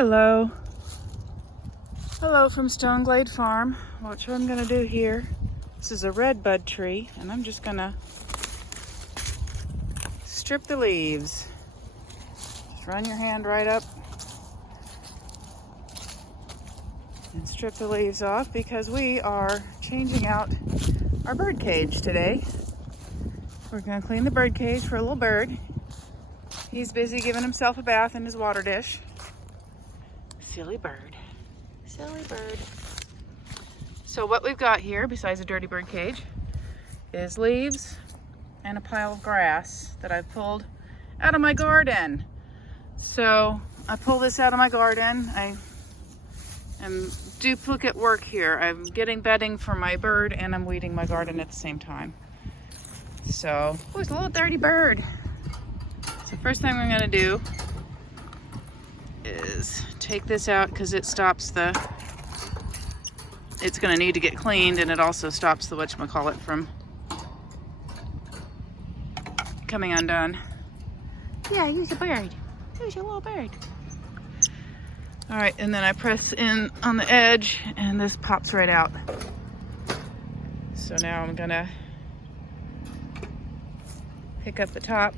Hello. Hello from Stoneglade Farm. Watch what I'm gonna do here. This is a red bud tree, and I'm just gonna strip the leaves. Just run your hand right up and strip the leaves off because we are changing out our bird cage today. We're gonna clean the bird cage for a little bird. He's busy giving himself a bath in his water dish. Silly bird. Silly bird. So what we've got here, besides a dirty bird cage, is leaves and a pile of grass that I've pulled out of my garden. So I pull this out of my garden. I am duplicate work here. I'm getting bedding for my bird and I'm weeding my garden at the same time. So, oh, it's a little dirty bird. So first thing we're gonna do is take this out because it stops the, it's gonna need to get cleaned, and it also stops the whatchamacallit from coming undone. Yeah, use a bird. Use your little bird. All right, and then I press in on the edge and this pops right out. So now I'm gonna pick up the top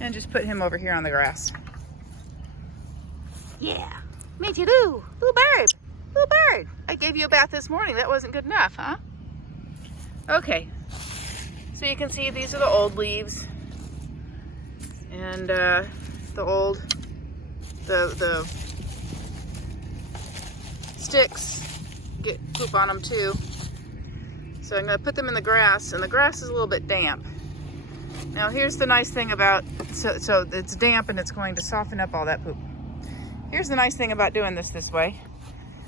and just put him over here on the grass. Yeah, Minty Lou Lovebird. Lovebird. I gave you a bath this morning. That wasn't good enough, huh? Okay. So you can see these are the old leaves, and the sticks get poop on them too. So I'm gonna put them in the grass, and the grass is a little bit damp. Now here's the nice thing about, so it's damp and it's going to soften up all that poop. Here's the nice thing about doing this way.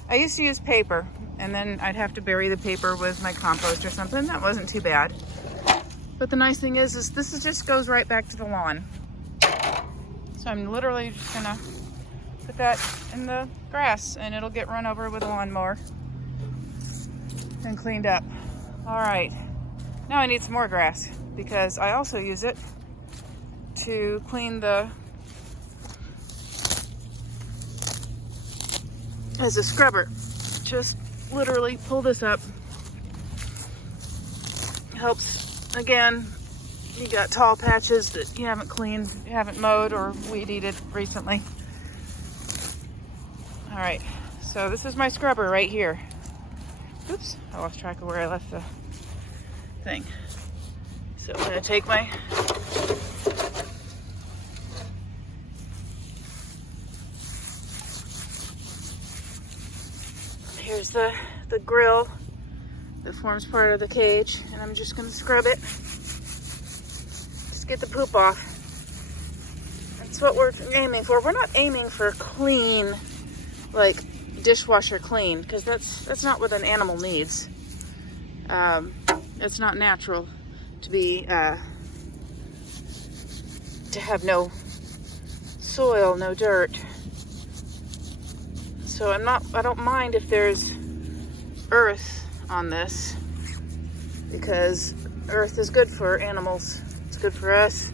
I used to use paper, and then I'd have to bury the paper with my compost or something. That wasn't too bad. But the nice thing is this just goes right back to the lawn. So I'm literally just gonna put that in the grass and it'll get run over with a lawnmower and cleaned up. All right, now I need some more grass because I also use it to clean as a scrubber. Just literally pull this up. Helps, again, you got tall patches that you haven't cleaned, you haven't mowed or weed eated recently. All right, so this is my scrubber right here. Oops, I lost track of where I left the thing. So I'm gonna take my here's the grill that forms part of the cage, and I'm just gonna scrub it. Just get the poop off. That's what we're aiming for. We're not aiming for clean, like dishwasher clean, because that's not what an animal needs. It's not natural to be to have no soil, no dirt. So I don't mind if there's earth on this, because earth is good for animals. It's good for us.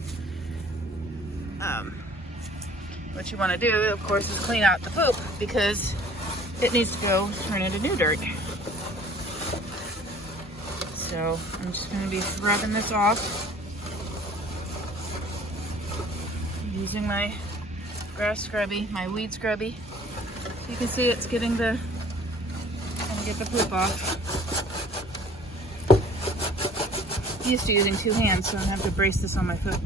What you want to do, of course, is clean out the poop because it needs to go turn into new dirt. So I'm just going to be rubbing this off using my grass scrubby, my weed scrubby. You can see it's getting the, I'm gonna get the poop off. I'm used to using two hands, so I have to brace this on my foot.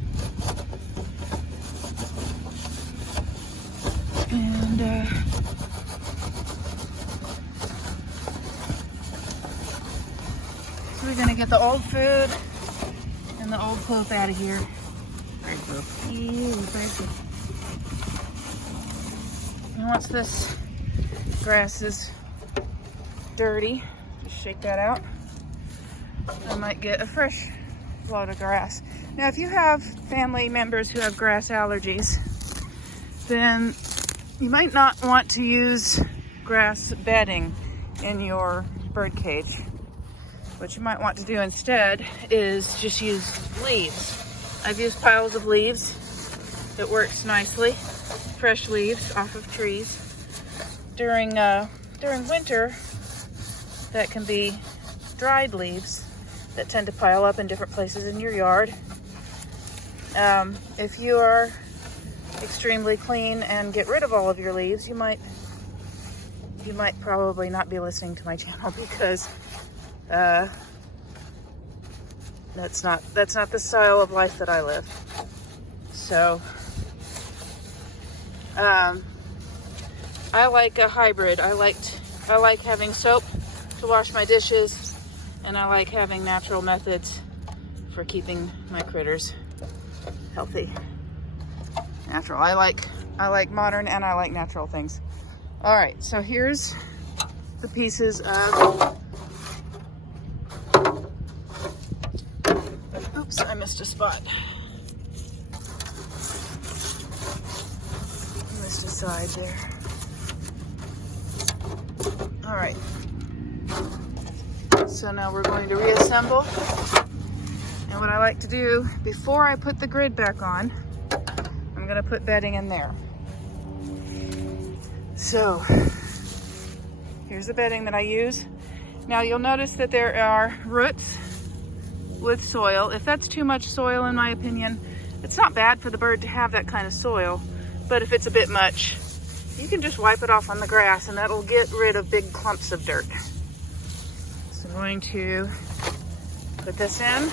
And so we're gonna get the old food and the old poop out of here. Bird poop. Ew, bird poop. And once this grass is dirty, just shake that out. I might get a fresh load of grass. Now, if you have family members who have grass allergies, then you might not want to use grass bedding in your bird cage. What you might want to do instead is just use leaves. I've used piles of leaves. It works nicely. fresh leaves off of trees. During winter, that can be dried leaves that tend to pile up in different places in your yard. If you are extremely clean and get rid of all of your leaves, you might probably not be listening to my channel, because that's not the style of life that I live. So I like a hybrid. I like having soap to wash my dishes, and I like having natural methods for keeping my critters healthy. Natural. I like modern and I like natural things. All right, so here's the pieces of, oops, I missed a spot. Missed a side there. All right. So now we're going to reassemble. And what I like to do before I put the grid back on, I'm going to put bedding in there. So here's the bedding that I use. Now you'll notice that there are roots with soil. If that's too much soil, in my opinion, it's not bad for the bird to have that kind of soil, but if it's a bit much, you can just wipe it off on the grass and that'll get rid of big clumps of dirt. So I'm going to put this in.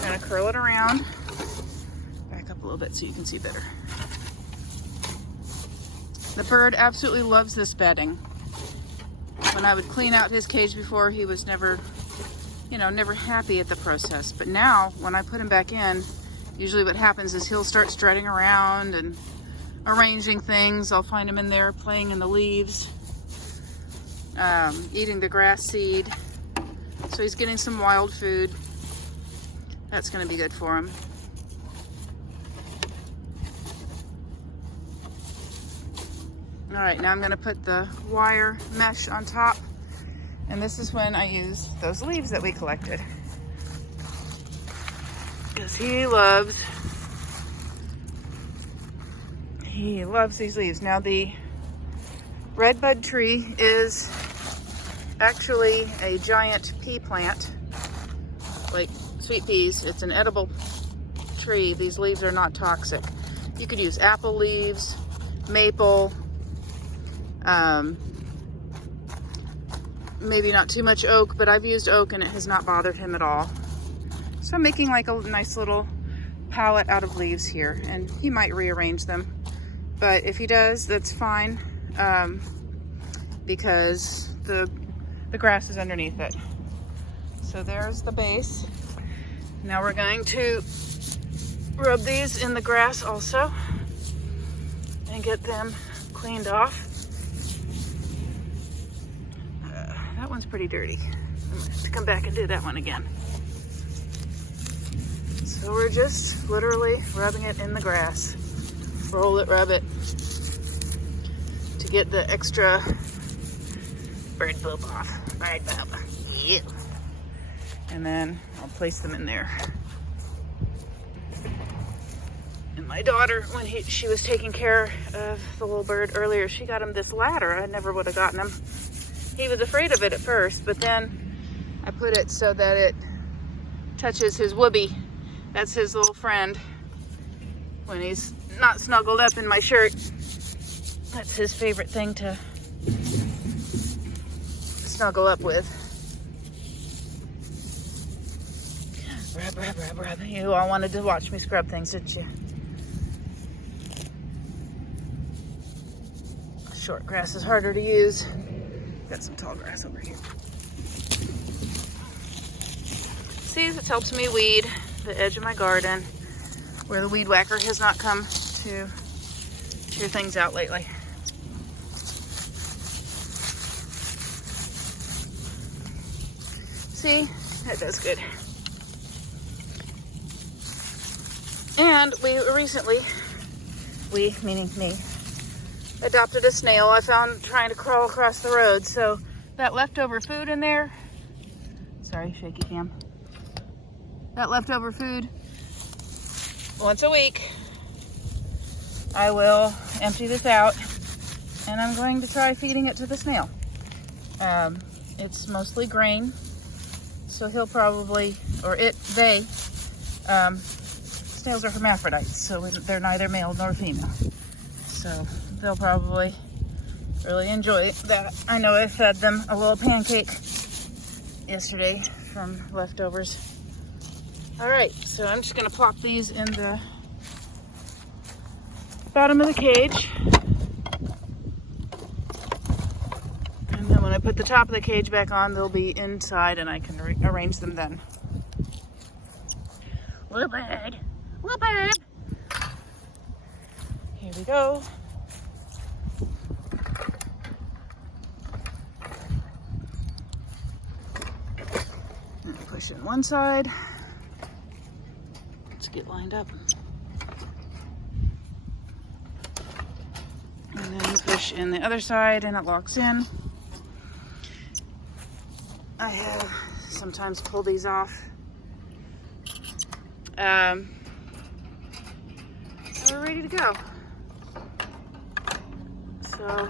I'm going to curl it around. Back up a little bit so you can see better. The bird absolutely loves this bedding. When I would clean out his cage before, he was never happy at the process. But now, when I put him back in, usually what happens is he'll start strutting around and arranging things. I'll find him in there playing in the leaves, eating the grass seed. So he's getting some wild food. That's going to be good for him. All right, now I'm going to put the wire mesh on top. And this is when I use those leaves that we collected, because he loves these leaves. Now the redbud tree is actually a giant pea plant, like sweet peas. It's an edible tree. These leaves are not toxic. You could use apple leaves, maple, maybe not too much oak, but I've used oak and it has not bothered him at all. So I'm making like a nice little palette out of leaves here, and he might rearrange them. But if he does, that's fine, because the grass is underneath it. So there's the base. Now we're going to rub these in the grass also and get them cleaned off. That one's pretty dirty. I'm gonna have to come back and do that one again. So we're just literally rubbing it in the grass. Roll it, rub it, to get the extra bird poop off. Bird poop. Yeah. And then I'll place them in there. And my daughter, when she was taking care of the little bird earlier, she got him this ladder. I never would have gotten him. He was afraid of it at first, but then I put it so that it touches his whoopee. That's his little friend. When he's not snuggled up in my shirt, that's his favorite thing to snuggle up with. Rub, rub, rub, rub. You all wanted to watch me scrub things, didn't you? Short grass is harder to use. Got some tall grass over here. See, this helps me weed the edge of my garden where the weed whacker has not come to clear things out lately. See, that does good. And we recently, we meaning me, adopted a snail I found trying to crawl across the road. So that leftover food in there, sorry, shaky cam. That leftover food once a week, I will empty this out, and I'm going to try feeding it to the snail. It's mostly grain, so he'll probably, snails are hermaphrodites, so they're neither male nor female. So they'll probably really enjoy that. I know I fed them a little pancake yesterday from leftovers. All right, so I'm just gonna plop these in the bottom of the cage. And then when I put the top of the cage back on, they'll be inside and I can arrange them then. Little bird, little bird. Here we go. And push in one side. Let's get lined up. And then push in the other side and it locks in. I have sometimes pull these off. We're ready to go. So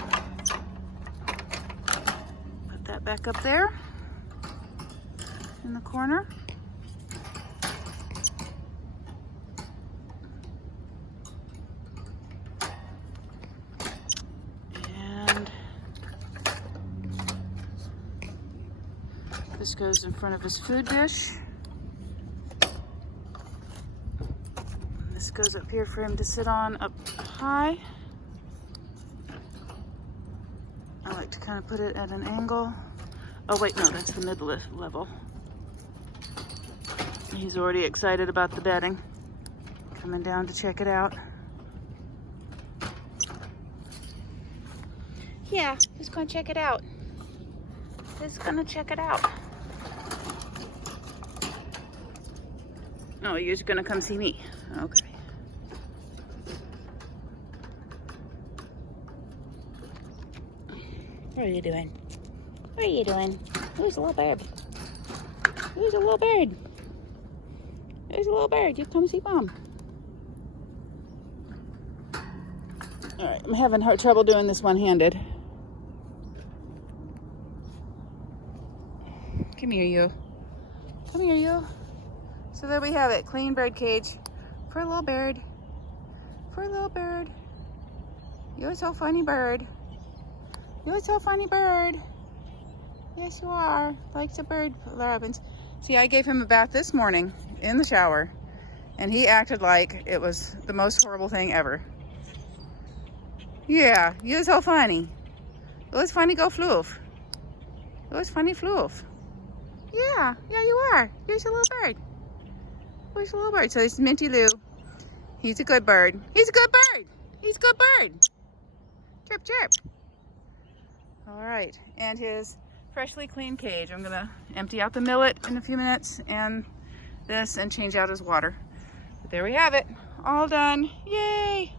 put that back up there in the corner. And this goes in front of his food dish. This goes up here for him to sit on up high. I like to kind of put it at an angle. Oh wait, no, that's the mid level. He's already excited about the bedding. Coming down to check it out. Yeah, he's gonna check it out. He's gonna check it out. Oh, you're just gonna come see me. Okay. What are you doing? What are you doing? Who's a little bird? Who's a little bird? There's a little bird. You come see Mom. All right, I'm having trouble doing this one-handed. Come here, you. Come here, you. So there we have it. Clean bird cage for a little bird. For a little bird. You're so funny, bird. You're so funny, bird. Yes, you are. Likes a bird, Robbins. See, I gave him a bath this morning in the shower, and he acted like it was the most horrible thing ever. Yeah, you're so funny. It was funny, go floof. It was funny, floof. Yeah, you are. You're a little bird. Where's the little bird? So this is Minty Lou. He's a good bird. He's a good bird. He's a good bird. Chirp, chirp. All right, and his freshly cleaned cage. I'm gonna empty out the millet in a few minutes and this and change out his water. But there we have it, all done. Yay!